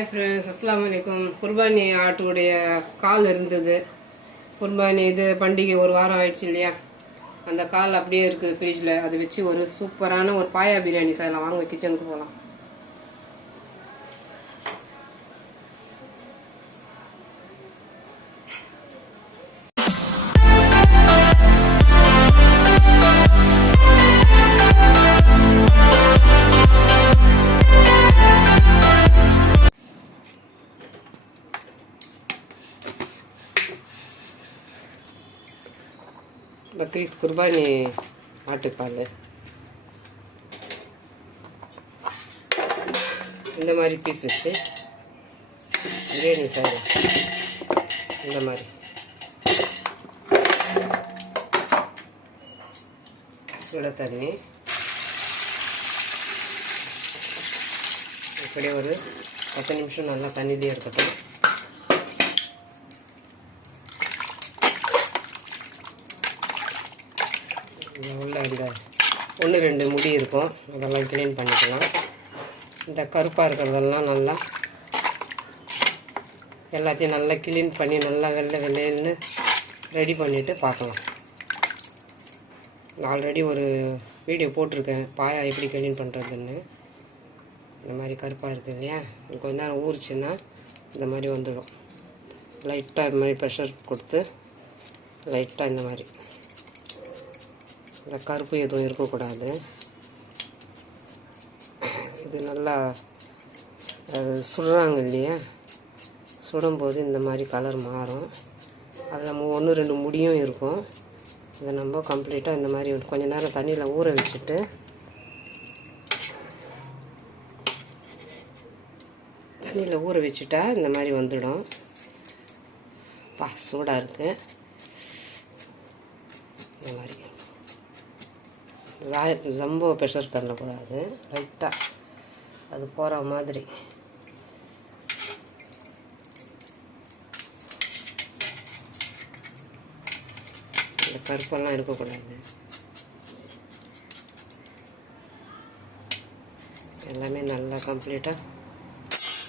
Hi friends, அஸ்ஸலாமு அலைக்கும். குர்பானி ஆட்டுடைய கால் இருந்தது. குர்பானி இது பண்டிகை ஒரு வாரம் ஆயிடுச்சு இல்லையா, அந்த கால் அப்படியே இருக்குது ஃப்ரிட்ஜில். அதை வச்சு ஒரு சூப்பரான ஒரு பாயா பிரியாணி செய்யலாம். வாங்க கிச்சனுக்கு போகலாம். பக்ரீத் குர்பானி ஆட்டுக்கால் இந்த மாதிரி பீஸ் வச்சு பிரியாணி செய்யலாம். இந்த மாதிரி சுட தண்ணி இப்படியே ஒரு 10 நிமிஷம் நல்லா தண்ணியிலே இருக்கட்டும். உள்ள இந்த 1-2 முடி இருக்கும், அதெல்லாம் க்ளீன் பண்ணிக்கலாம். இந்த கருப்பாக இருக்கிறதெல்லாம் நல்லா எல்லாத்தையும் நல்லா க்ளீன் பண்ணி நல்லா வெள்ளைன்னு ரெடி பண்ணிவிட்டு பார்க்கலாம். ஆல்ரெடி ஒரு வீடியோ போட்டிருக்கேன், பாயா எப்படி க்ளீன் பண்ணுறதுன்னு. இந்த மாதிரி கருப்பாக இருக்குது இல்லையா, கொஞ்ச நேரம் ஊறிச்சுன்னா இந்த மாதிரி வந்துடும். லைட்டாக இது மாதிரி ப்ரெஷர் கொடுத்து லைட்டாக இந்த மாதிரி இந்த கருப்பு எதுவும் இருக்கக்கூடாது. இது நல்லா சுடுறாங்க இல்லையா, சுடும்போது இந்த மாதிரி கலர் மாறும். அதில் 1-2 முடியும் இருக்கும். இதை நம்ம கம்ப்ளீட்டாக இந்த மாதிரி கொஞ்சம் நேரம் தண்ணியில் ஊற வச்சுட்டு தண்ணியில் ஊற வச்சுட்டா இந்த மாதிரி வந்துடும். சூடாக இருக்குது. இந்த மாதிரி ரொம்ப ப்ரெஷர் தள்ளக்கூடாது, லைட்டாக அது போகிற மாதிரி. இந்த கருப்பெல்லாம் இருக்கக்கூடாது. எல்லாமே நல்லா கம்ப்ளீட்டாக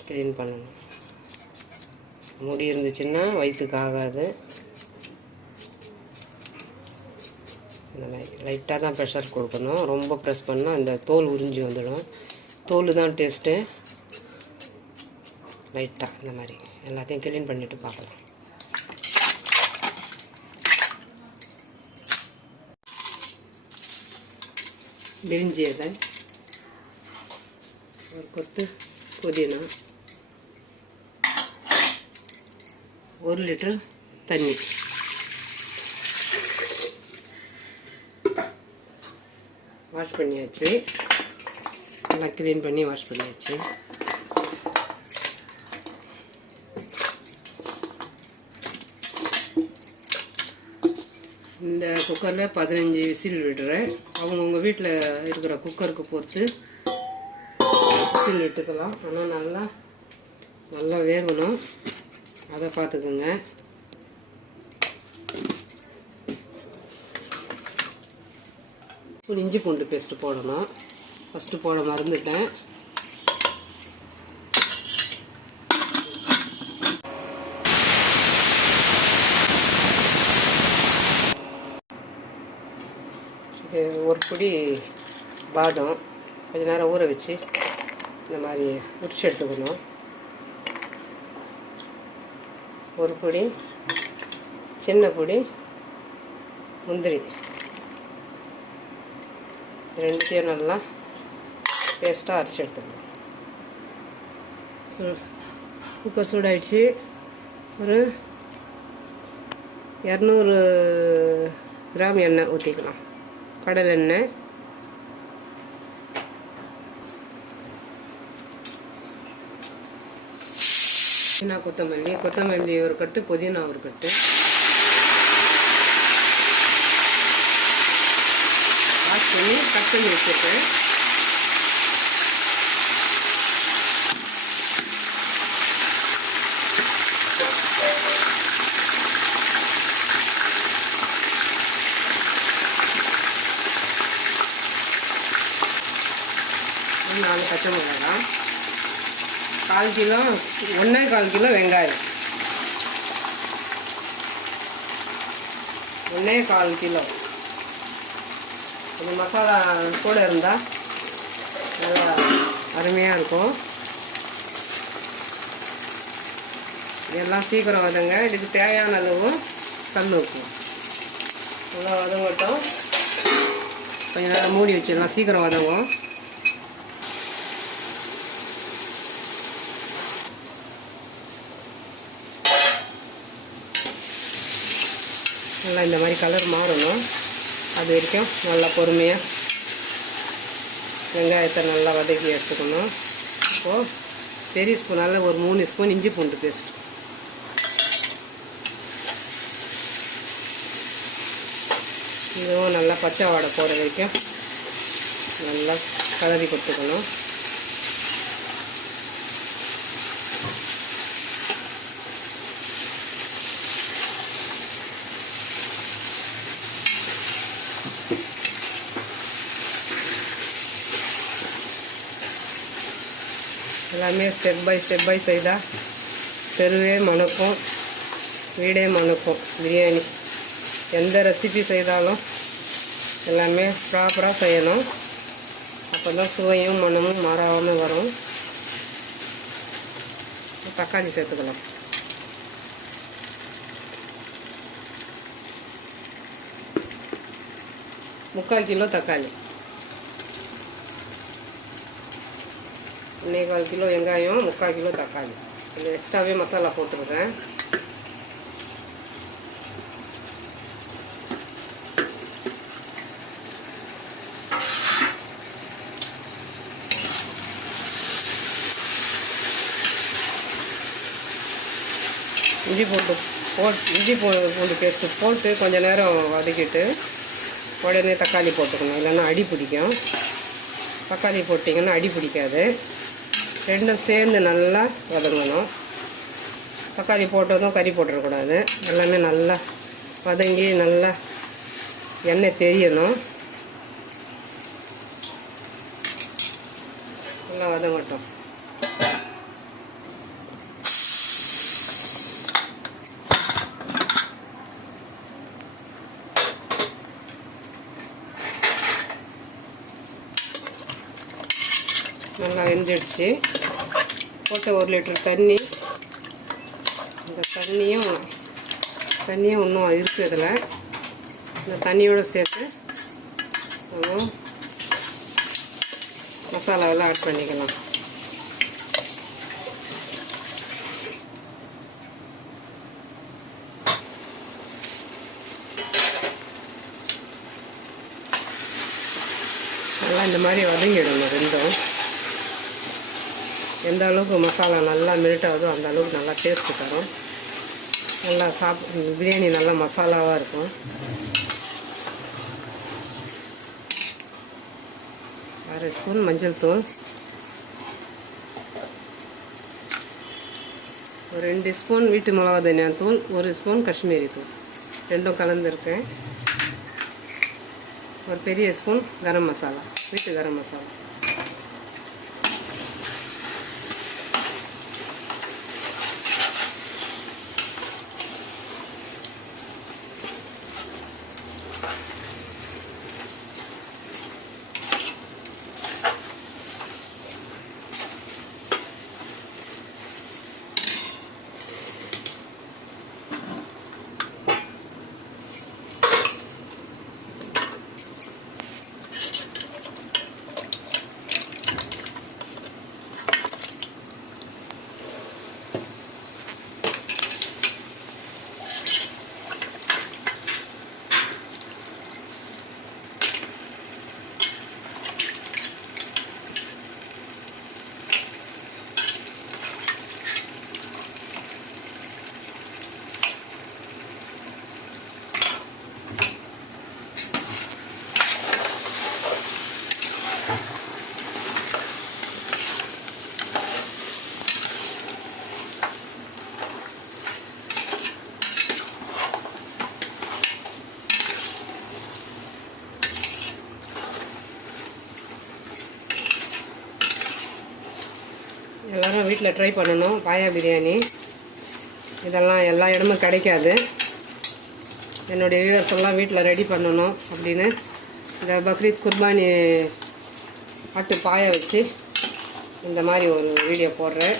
க்ளீன் பண்ணணும். முடி இருந்துச்சுன்னா வயிற்றுக்கு ஆகாது. இந்த மாதிரி லைட்டாக தான் ப்ரெஷர் கொடுக்கணும். ரொம்ப ப்ரெஸ் பண்ணால் இந்த தோல் உறிஞ்சி வந்துடும். தோல் தான் டேஸ்ட்டு. லைட்டாக இந்த மாதிரி எல்லாத்தையும் க்ளீன் பண்ணிவிட்டு பார்க்கலாம். பிரிஞ்சி இலை, ஒரு கொத்து புதினா, 1 லிட்டர் தண்ணி, வாஷ் பண்ணியாச்சு. நல்லா க்ளீன் பண்ணி வாஷ் பண்ணியாச்சு. இந்த குக்கரில் 15 விசில் விடுறேன். அவங்கவுங்க வீட்டில் இருக்கிற குக்கருக்கு பொறுத்து விசில் விட்டுக்கலாம். ஆனால் நல்லா வேகணும், அதை பார்த்துக்குங்க. இஞ்சி பூண்டு பேஸ்ட்டு போடணும். ஃபஸ்ட்டு போட மறந்துட்டேன். ஒரு பொடி பாதம் கொஞ்ச நேரம் ஊற வச்சு இந்த மாதிரி உரிச்சு எடுத்துக்கணும். ஒரு பொடி சின்ன பொடி முந்திரி, ரெண்டுத்தையும் நல்லா பேஸ்ட்டாக அரைச்சி எடுத்துக்கணும். குக்கர் சூடாயிடுச்சு. ஒரு 200 கிராம் எண்ணெய் ஊற்றிக்கலாம். கடலை எண்ணெய், கொத்தமல்லி ஒரு கட்டு, புதினா ஒரு கட்டு, வாஷ் பண்ணி கட் பண்ணி வச்சுருக்கேன். ஒரு 4 பச்சை மிளகாய், 1/4 கிலோ 1/4 கிலோ வெங்காயம் 1/4 கிலோ. இந்த மசாலா கூட இருந்தால் நல்லா அருமையாக இருக்கும். இதெல்லாம் சீக்கிரம் வதங்க. இதுக்கு தேவையான அளவு கல் உப்பு நல்லா வதங்கட்டும். கொஞ்சம் நேரம் மூடி வச்சிடலாம், சீக்கிரம் வதங்கும். நல்லா இந்த மாதிரி கலர் மாறணும். அது வரைக்கும் நல்லா பொறுமையாக வெங்காயத்தை நல்லா வதக்கி எடுத்துக்கணும். இப்போது பெரிய ஸ்பூனால் ஒரு 3 ஸ்பூன் இஞ்சி பூண்டு பேஸ்ட், இதுவும் நல்லா பச்சை வாடை போகிற வரைக்கும் நல்லா கலரி கொடுத்துக்கணும். எல்லாமே ஸ்டெப் பை செய்தால் தெருவே மணக்கும், வீடே மணக்கும். பிரியாணி எந்த ரெசிபி செய்தாலும் எல்லாமே ப்ராப்பராக செய்யணும். அப்போ தான் சுவையும் மணமும் மாறாமல் வரும். தக்காளி சேர்த்துக்கலாம். முக்கால் கிலோ தக்காளி, 1/4 கிலோ வெங்காயம், 3/4 கிலோ தக்காளி. இதில் எக்ஸ்ட்ராவே மசாலா போட்டுருக்கேன். இஞ்சி பூண்டு பேஸ்ட்டு போட்டு கொஞ்சம் நேரம் வதக்கிட்டு உடனே தக்காளி போட்டுக்கணும், இல்லைன்னா அடி பிடிக்கும். தக்காளி போட்டிங்கன்னா அடி பிடிக்காது. ரெண்டும் சேர்ந்து நல்லா வதங்கணும். தக்காளி போட்டதும் கறி போட்டுறக்கூடாது. எல்லாமே நல்லா வதங்கி நல்லா எண்ணெய் தெரியணும். நல்லா வதங்கட்டும். நல்லா வெந்துடுச்சு. போட்டு 1 லிட்டர் தண்ணி, இந்த தண்ணியும் இன்னும் இருக்குது. இதில் இந்த தண்ணியோடு சேர்த்து நம்ம மசாலாவெல்லாம் ஆட் பண்ணிக்கலாம். நல்லா இந்த மாதிரி வதங்கிடணும். ரெண்டும் எந்த அளவுக்கு மசாலா நல்லா மெல்ட் ஆகுதோ அந்த அளவுக்கு நல்லா டேஸ்ட்டு தரும். நல்லா பிரியாணி நல்லா மசாலாவாக இருக்கும். அரை ஸ்பூன் மஞ்சள் தூள், ஒரு 2 ஸ்பூன் வீட்டு மிளகா தனியா தூள், 1 ஸ்பூன் காஷ்மீரி தூள், ரெண்டும் கலந்துருக்கேன். ஒரு பெரிய ஸ்பூன் கரம் மசாலா, வீட்டு கரம் மசாலா. எல்லோரும் வீட்டில் ட்ரை பண்ணணும் பாயா பிரியாணி. இதெல்லாம் எல்லா இடமும் கிடைக்காது. என்னுடைய வியூவர்ஸ் எல்லாம் வீட்டில் ரெடி பண்ணணும் அப்படின்னு இந்த பக்ரீத் குர்பானி ஆட்டு பாயா வச்சு இந்த மாதிரி ஒரு வீடியோ போடுறேன்.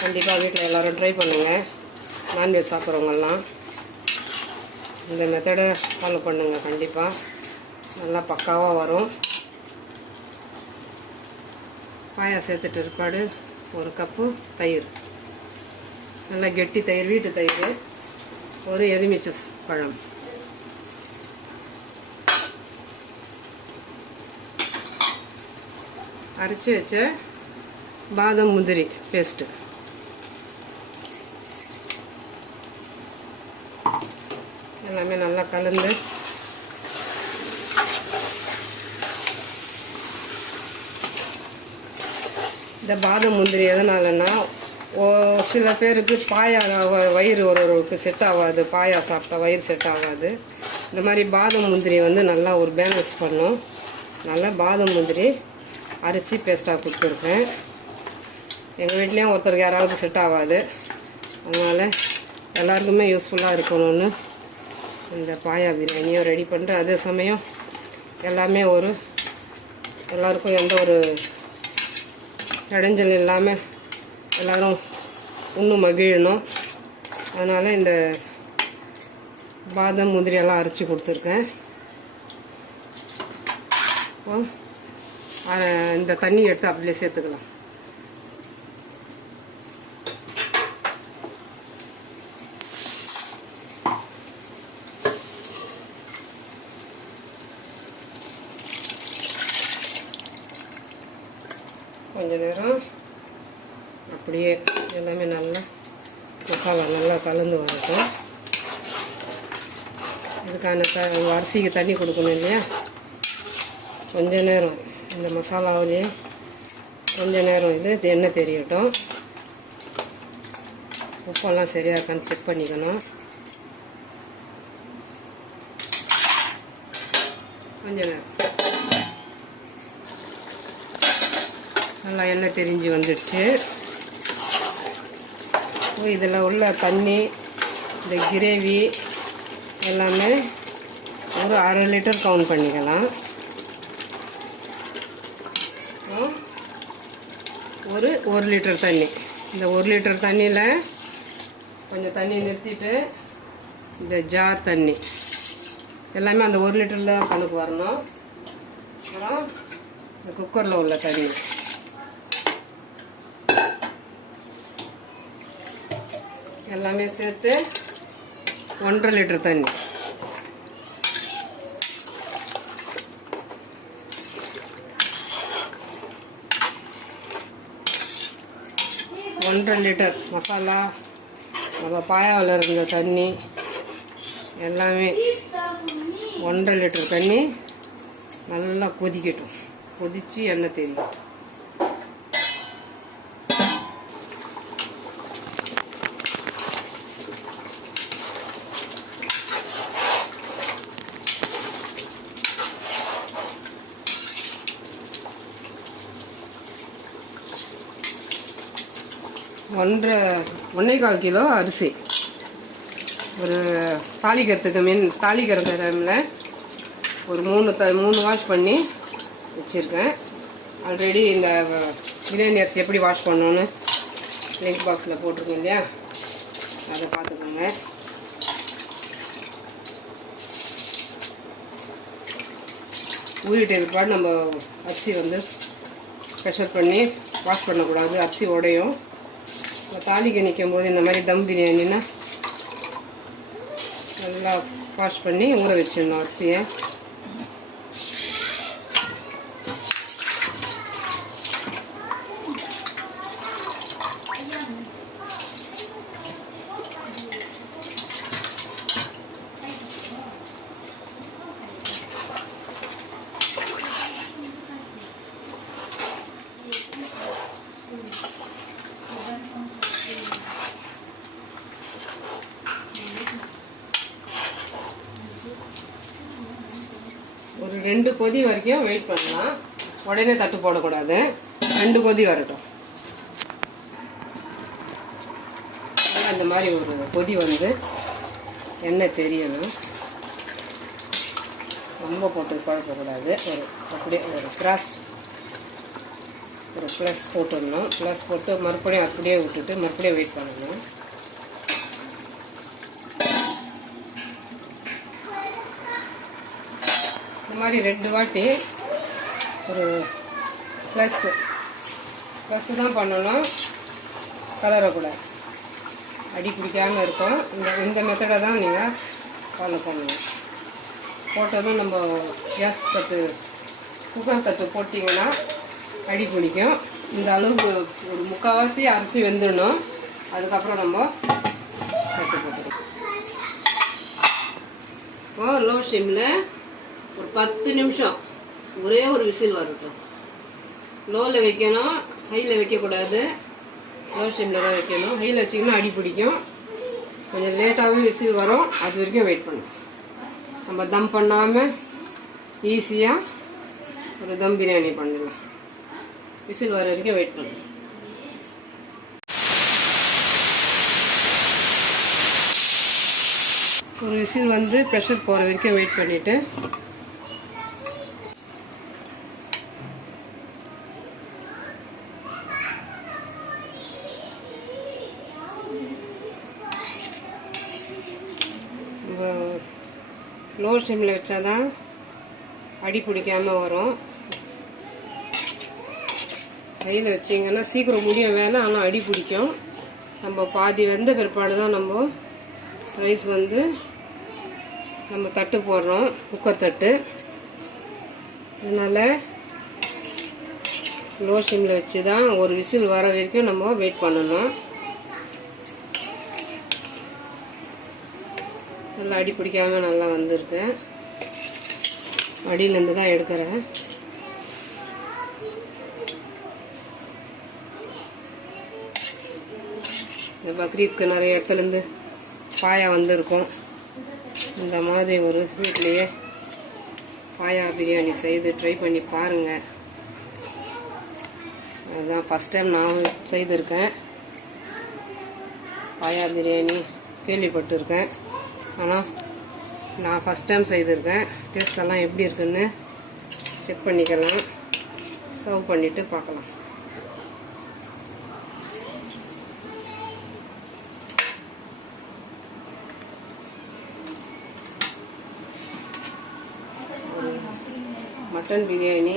கண்டிப்பாக வீட்டில் எல்லோரும் ட்ரை பண்ணுங்கள். நான்வெஜ் சாப்பிட்றவங்கெல்லாம் இந்த மெத்தடை ஃபாலோ பண்ணுங்கள். கண்டிப்பாக நல்லா பக்காவாக வரும். பாயா சேர்த்துட்டு இருப்பாடு ஒரு கப்பு தயிர், நல்லா கெட்டி தயிர், வீட்டு தயிர், ஒரு எலுமிச்சை பழம், அரைச்சி வச்ச பாதாம் முந்திரி பேஸ்ட்டு, எல்லாமே நல்லா கலந்து இந்த பாதாம் முந்திரி எதனாலன்னா சில பேருக்கு பாயா வயிறு ஒருவருக்கு செட் ஆகாது, பாயா சாப்பிட்டா வயிறு செட் ஆகாது. இந்த மாதிரி பாதாம் முந்திரி வந்து நல்லா ஒரு பேலன்ஸ் பண்ணும். நல்லா பாதாம் முந்திரி அரைச்சி பேஸ்ட்டாக கொடுத்துருக்கேன். எங்கள் வீட்லேயும் ஒருத்தருக்கு யாராவது செட் ஆகாது, அதனால் எல்லாருக்குமே யூஸ்ஃபுல்லாக இருக்கணும்னு இந்த பாயா பிரியாணியும் ரெடி பண்ணுறேன். அதே சமயம் எல்லாமே எல்லாருக்கும் எந்த ஒரு இடைஞ்சல் இல்லாமல் எல்லோரும் இன்னும் மகிழணும். அதனால் இந்த பாதாம் முந்திரியெல்லாம் அரைச்சி கொடுத்துருக்கேன். இந்த தண்ணி எடுத்து அப்படியே சேர்த்துக்கலாம். கொஞ்ச நேரம் அப்படியே எல்லாமே நல்லா மசாலா நல்லா கலந்து வரட்டும். இதுக்கான அரிசிக்கு தண்ணி கொடுக்கணும் இல்லையா, கொஞ்ச நேரம் இந்த மசாலாவிலேயே கொஞ்ச நேரம் இது எண்ணெய் தெரியட்டும். உப்பெல்லாம் சரியாக இருக்கான்னு செக் பண்ணிக்கணும். கொஞ்ச நேரம் நல்லா எண்ணெய் தெரிஞ்சு வந்துடுச்சு. இதில் உள்ள தண்ணி, இந்த கிரேவி எல்லாமே ஒரு 1/2 லிட்டர் கவுண்ட் பண்ணிக்கலாம். ஒரு 1 லிட்டர் தண்ணி, இந்த 1 லிட்டர் தண்ணியில் கொஞ்சம் தண்ணி நிறுத்திட்டு இந்த ஜார் தண்ணி எல்லாமே அந்த 1 லிட்டரில் கணக்கு வரணும். அப்புறம் இந்த குக்கரில் உள்ள தண்ணி எல்லாமே சேர்த்து 1.5 லிட்டர் தண்ணி. ஒன்றரை லிட்டர் மசாலா, நம்ம பாயாவில் இருந்த தண்ணி எல்லாமே 1.5 லிட்டர் தண்ணி நல்லா கொதிக்கட்டும். கொதித்து எண்ணெய் தெரியும். ஒன்றே 1/4 கிலோ அரிசி ஒரு தாளிக்கிற டைமில் ஒரு 3 வாஷ் பண்ணி வச்சுருக்கேன். ஆல்ரெடி இந்த பிரியாணி அரிசி எப்படி வாஷ் பண்ணணுன்னு லிங்க் பாக்ஸில் போட்டிருக்கோம் இல்லையா, அதை பார்த்துக்கோங்க. ஊறிட்டு இருப்பாடு நம்ம அரிசி வந்து ப்ரெஷர் பண்ணி வாஷ் பண்ணக்கூடாது, அரிசி உடையும். தாளிக்கு நிற்கும் போது இந்த மாதிரி தம் பிரியாணின்னா நல்லா வாஷ் பண்ணி ஊற வச்சிடணும் அரிசியை. ஒரு 2 கொதி வரைக்கும் வெயிட் பண்ணலாம். உடனே தட்டு போடக்கூடாது. 2 கொதி வரட்டும். இந்த மாதிரி ஒரு கொதி வந்து எண்ணெய் தெரியணும். ரொம்ப போட்டு குழப்பக்கூடாது. அப்படியே ஒரு ப்ளஸ் போட்டுடணும். ப்ளஸ் போட்டு மறுபடியும் அப்படியே விட்டுட்டு மறுபடியும் வெயிட் பண்ணணும். இந்த மாதிரி 2 வாட்டி ஒரு ப்ளஸ் தான் பண்ணணும். கலரக்கூடாது, அடி பிடிக்காமல் இருக்கும். இந்த மெத்தடை தான் நீங்கள் ஃபாலோ பண்ணணும். போட்டதும் நம்ம கேஸ் தட்டு குக்கர் தட்டு போட்டிங்கன்னா அடி பிடிக்கும். இந்த அளவுக்கு ஒரு 3/4 அரிசி வெந்துடணும். அதுக்கப்புறம் நம்ம தட்டு போட்டுக்கணும். இப்போ லோ ஷிம்மில் ஒரு 10 நிமிஷம் ஒரே ஒரு விசில் வரட்டும். லோவில் வைக்கணும், ஹையில் வைக்கக்கூடாது. லோ ஷிம்மில் தான் வைக்கணும். ஹையில் வச்சிங்கன்னா அடி பிடிக்கும். கொஞ்சம் லேட்டாகவே விசில் வரும். அது வரைக்கும் வெயிட் பண்ணணும். நம்ம தம் பண்ணாமல் ஈஸியாக ஒரு தம் பிரியாணி பண்ணலாம். விசில் வர வரைக்கும் வெயிட் பண்ணணும். ஒரு விசில் வந்து ப்ரெஷர் போகிற வரைக்கும் வெயிட் பண்ணிவிட்டு லோ ஸ்டீமில் வச்சா தான் அடி பிடிக்காமல் வரும். கையில் வச்சிங்கன்னா சீக்கிரம் முடியும் வேலை, ஆனால் அடி பிடிக்கும். நம்ம பாதி வெந்த பிற்பாடு தான் நம்ம ரைஸ் வந்து நம்ம தட்டு போடுறோம், குக்கர் தட்டு. அதனால் லோ ஸ்டீமில் வச்சு தான் ஒரு விசில் வர வரைக்கும் நம்ம வெயிட் பண்ணணும். நல்லா அடி பிடிக்காம நல்லா வந்திருக்கு. அடியிலேருந்து தான் எடுக்கிறேன். இந்த பக்ரீத்க்கு நிறைய இடத்துலேருந்து பாயா வந்திருக்கும். இந்த மாதிரி ஒரு வீட்லேயே பாயா பிரியாணி செய்து ட்ரை பண்ணி பாருங்கள். அதுதான் ஃபஸ்ட் டைம் நான் செய்திருக்கேன். பாயா பிரியாணி கேள்விப்பட்டிருக்கேன், ஆனால் நான் ஃபஸ்ட் டைம் செய்திருக்கேன். டேஸ்டெல்லாம் எப்படி இருக்குன்னு செக் பண்ணிக்கலாம். சர்வ் பண்ணிவிட்டு பார்க்கலாம். மட்டன் பிரியாணி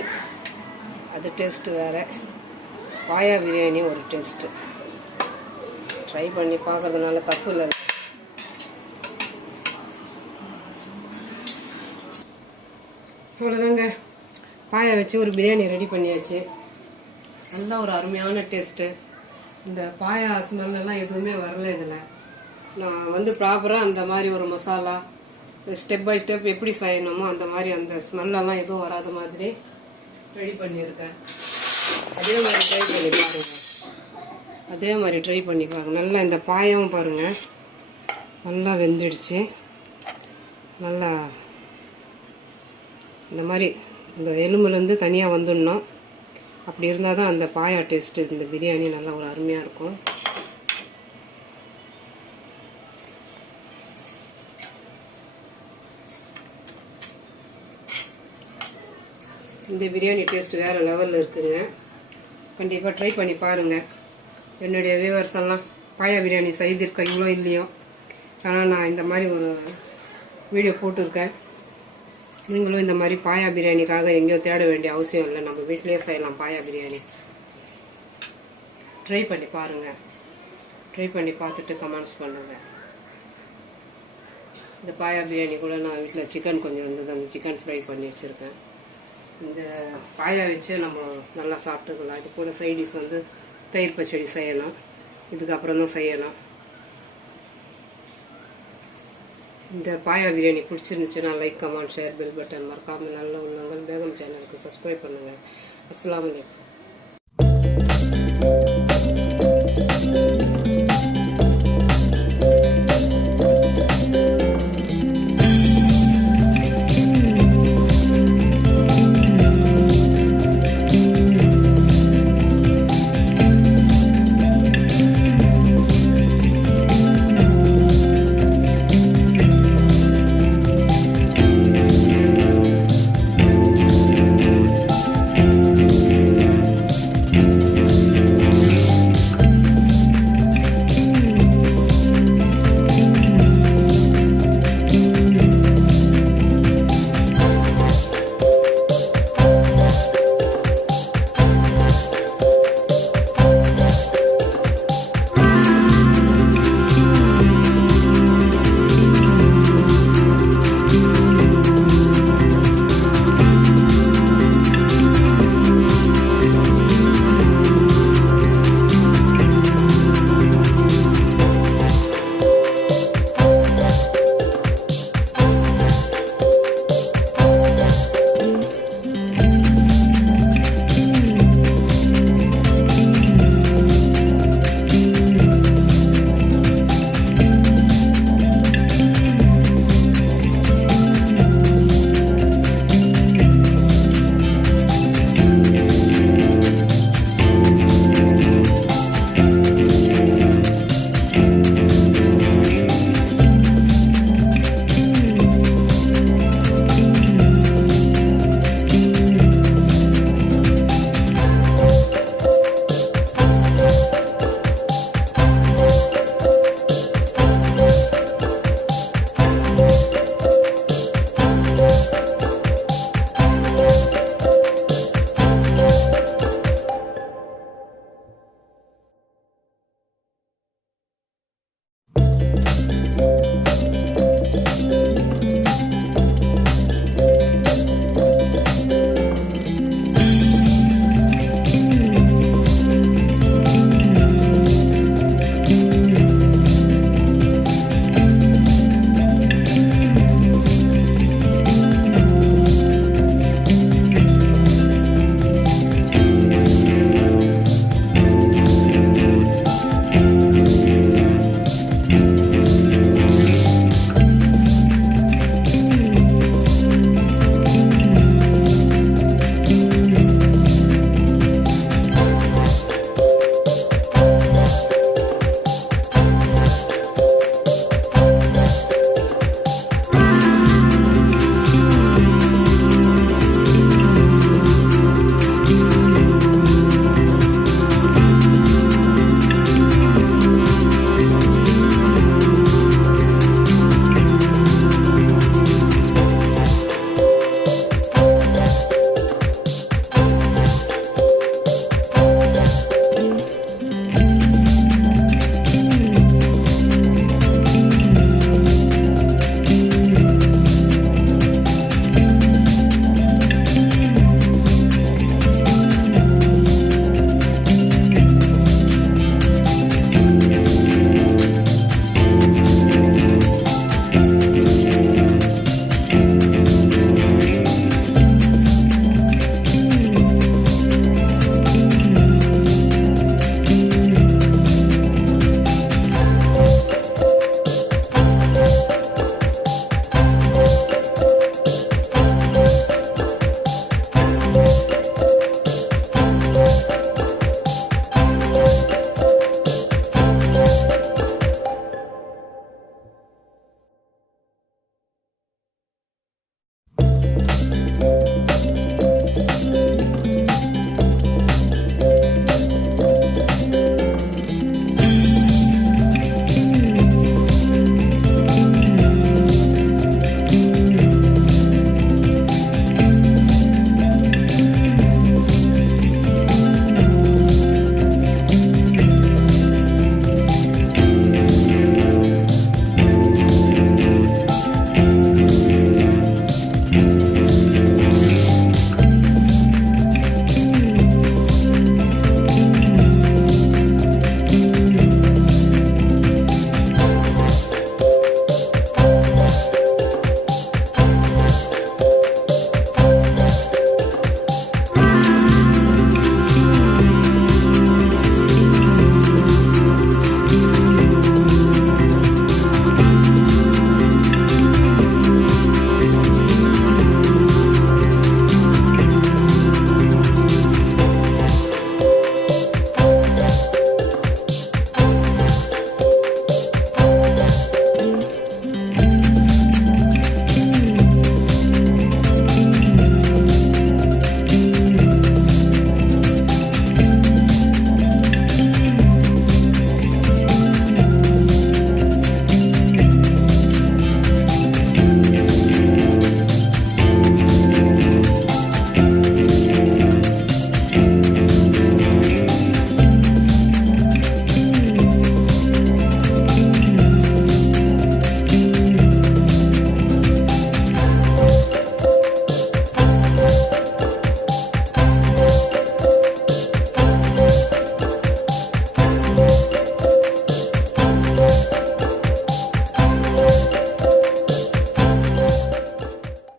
அது டேஸ்ட்டு வேறு, பாயா பிரியாணி ஒரு டேஸ்ட்டு. ட்ரை பண்ணி பார்க்குறதுனால தப்பு இல்லை. அவ்வளோதாங்க, பாயா வச்சு ஒரு பிரியாணி ரெடி பண்ணியாச்சு. நல்லா ஒரு அருமையான டேஸ்ட்டு. இந்த பாயா ஸ்மெல்லாம் எதுவுமே வரல இதில். நான் வந்து ப்ராப்பராக அந்த மாதிரி ஒரு மசாலா ஸ்டெப் பை ஸ்டெப் எப்படி செய்யணுமோ அந்த மாதிரி அந்த ஸ்மெல்லெல்லாம் எதுவும் வராத மாதிரி ரெடி பண்ணியிருக்கேன். அதே மாதிரி ட்ரை பண்ணி பாருங்கள். நல்லா இந்த பாயாவும் பாருங்கள், நல்லா வெந்துடுச்சு. நல்லா இந்த மாதிரி இந்த எலும்புலேருந்து தனியாக வந்துடணும். அப்படி இருந்தால் தான் அந்த பாயா டேஸ்ட்டு இந்த பிரியாணி நல்லா ஒரு அருமையாக இருக்கும். இந்த பிரியாணி டேஸ்ட் வேறு லெவலில் இருக்குதுங்க. கண்டிப்பாக ட்ரை பண்ணி பாருங்கள். என்னுடைய வியூவர்ஸ் எல்லாம் பாயா பிரியாணி செய்திருக்கீங்களோ இல்லையோ, ஆனால் நான் இந்த மாதிரி ஒரு வீடியோ போட்டிருக்கேன். நீங்களும் இந்த மாதிரி பாயா பிரியாணிக்காக எங்கேயோ தேட வேண்டிய அவசியம் இல்லை. நம்ம வீட்டிலேயே செய்யலாம் பாயா பிரியாணி. ட்ரை பண்ணி பாருங்கள். ட்ரை பண்ணி பார்த்துட்டு கமெண்ட்ஸ் பண்ணுங்கள். இந்த பாயா பிரியாணி கூட நான் வீட்டில் சிக்கன் கொஞ்சம் இருந்தது, அந்த சிக்கன் ஃப்ரை பண்ணி வச்சுருக்கேன். இந்த பாயா வச்சு நம்ம நல்லா சாப்பிட்டுக்கலாம். இது கூட சைடிஷ் வந்து தயிர் பச்சடி செய்யணும், இதுக்கப்புறம் தான் செய்யணும். இந்த பாயா பிரியாணி பிடிச்சிருந்துச்சுன்னா like, comment, share, bell button மறக்காமல் நல்ல உள்ளவங்கள் பேகம் சேனலுக்கு சப்ஸ்கிரைப் பண்ணுங்கள். அஸ்ஸலாமு அலைக்கும்.